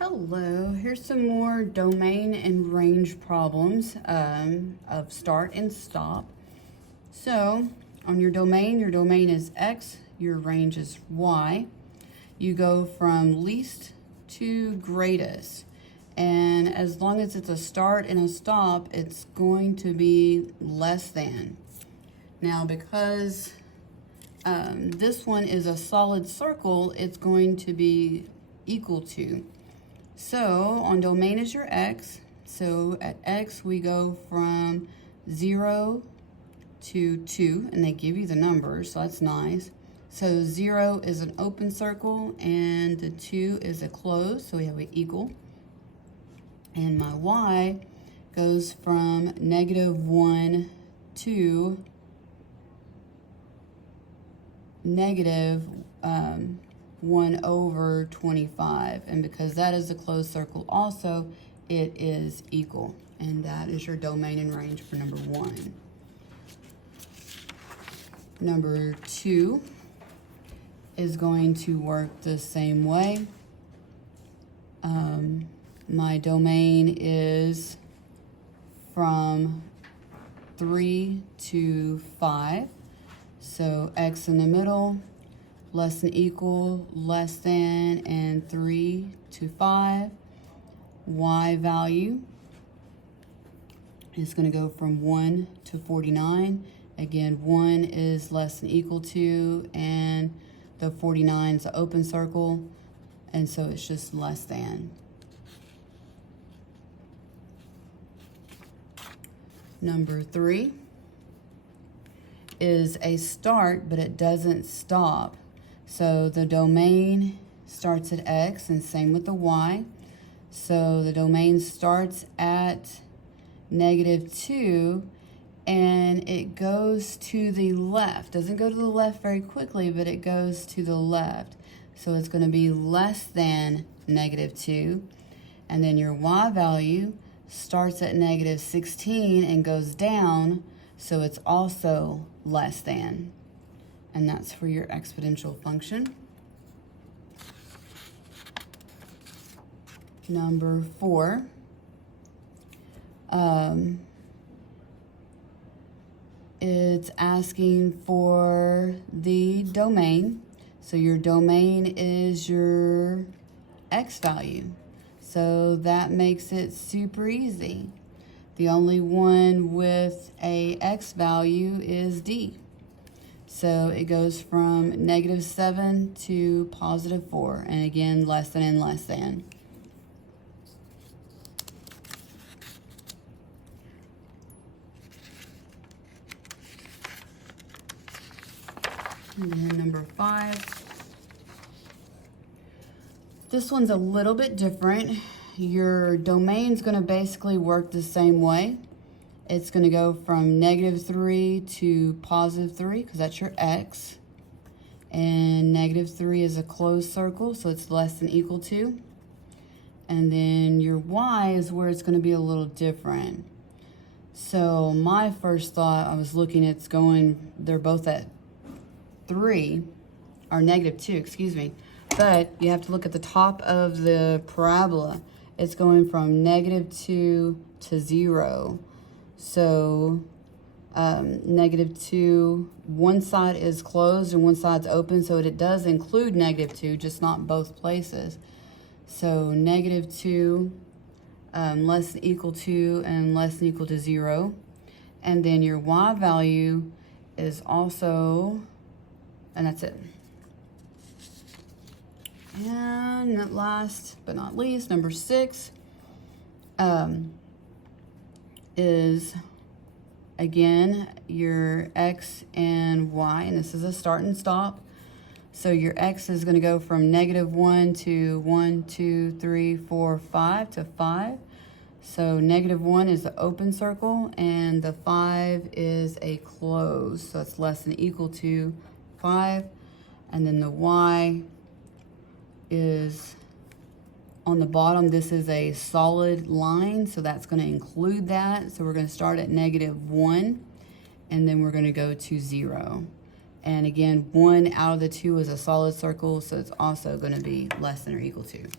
Hello, here's some more domain and range problems of start and stop. So on your domain is X, your range is Y. You go from least to greatest. And as long as it's a start and a stop, it's going to be less than. Now because this one is a solid circle, it's going to be equal to. So on domain is your X. So at X we go from 0 to 2, and they give you the numbers, so that's nice. So 0 is an open circle and the 2 is a closed, so we have an equal. And my Y goes from -1 to -1/25, and because that is a closed circle also, it is equal. And that is your domain and range for number 1. Number 2 is going to work the same way. My domain is from 3 to 5. So X in the middle, less than equal, less than, and 3 to 5. Y value is going to go from 1 to 49. Again, 1 is less than equal to, and the 49 is an open circle, and so it's just less than. Number 3 is a start, but it doesn't stop. So the domain starts at X, and same with the Y. So the domain starts at -2, and it goes to the left. Doesn't go to the left very quickly, but it goes to the left. So it's going to be less than -2. And then your Y value starts at -16 and goes down, so it's also less than. And that's for your exponential function. Number 4. It's asking for the domain. So your domain is your X value. So that makes it super easy. The only one with a X value is D. So it goes from -7 to +4, and again, less than and less than. And then number 5. This one's a little bit different. Your domain's going to basically work the same way. It's going to go from -3 to +3, because that's your X. And -3 is a closed circle, so it's less than equal to. And then your Y is where it's going to be a little different. So my first thought, I was looking, they're both at 3, or -2, excuse me. But you have to look at the top of the parabola. It's going from -2 to 0. So -2, one side is closed and one side's open, so it does include -2, just not both places. So -2, less than equal to, and less than equal to 0. And then your Y value is also, and that's it. And last but not least, number 6 is, again, your X and Y, and this is a start and stop. So your X is going to go from -1 to 1, 2, 3, 4, 5 to 5. So -1 is the open circle, and the 5 is a close, so it's less than equal to 5. And then the Y is on the bottom. This is a solid line, so that's going to include that. So we're going to start at -1, and then we're going to go to 0. And again, 1 out of the 2 is a solid circle, so it's also going to be less than or equal to.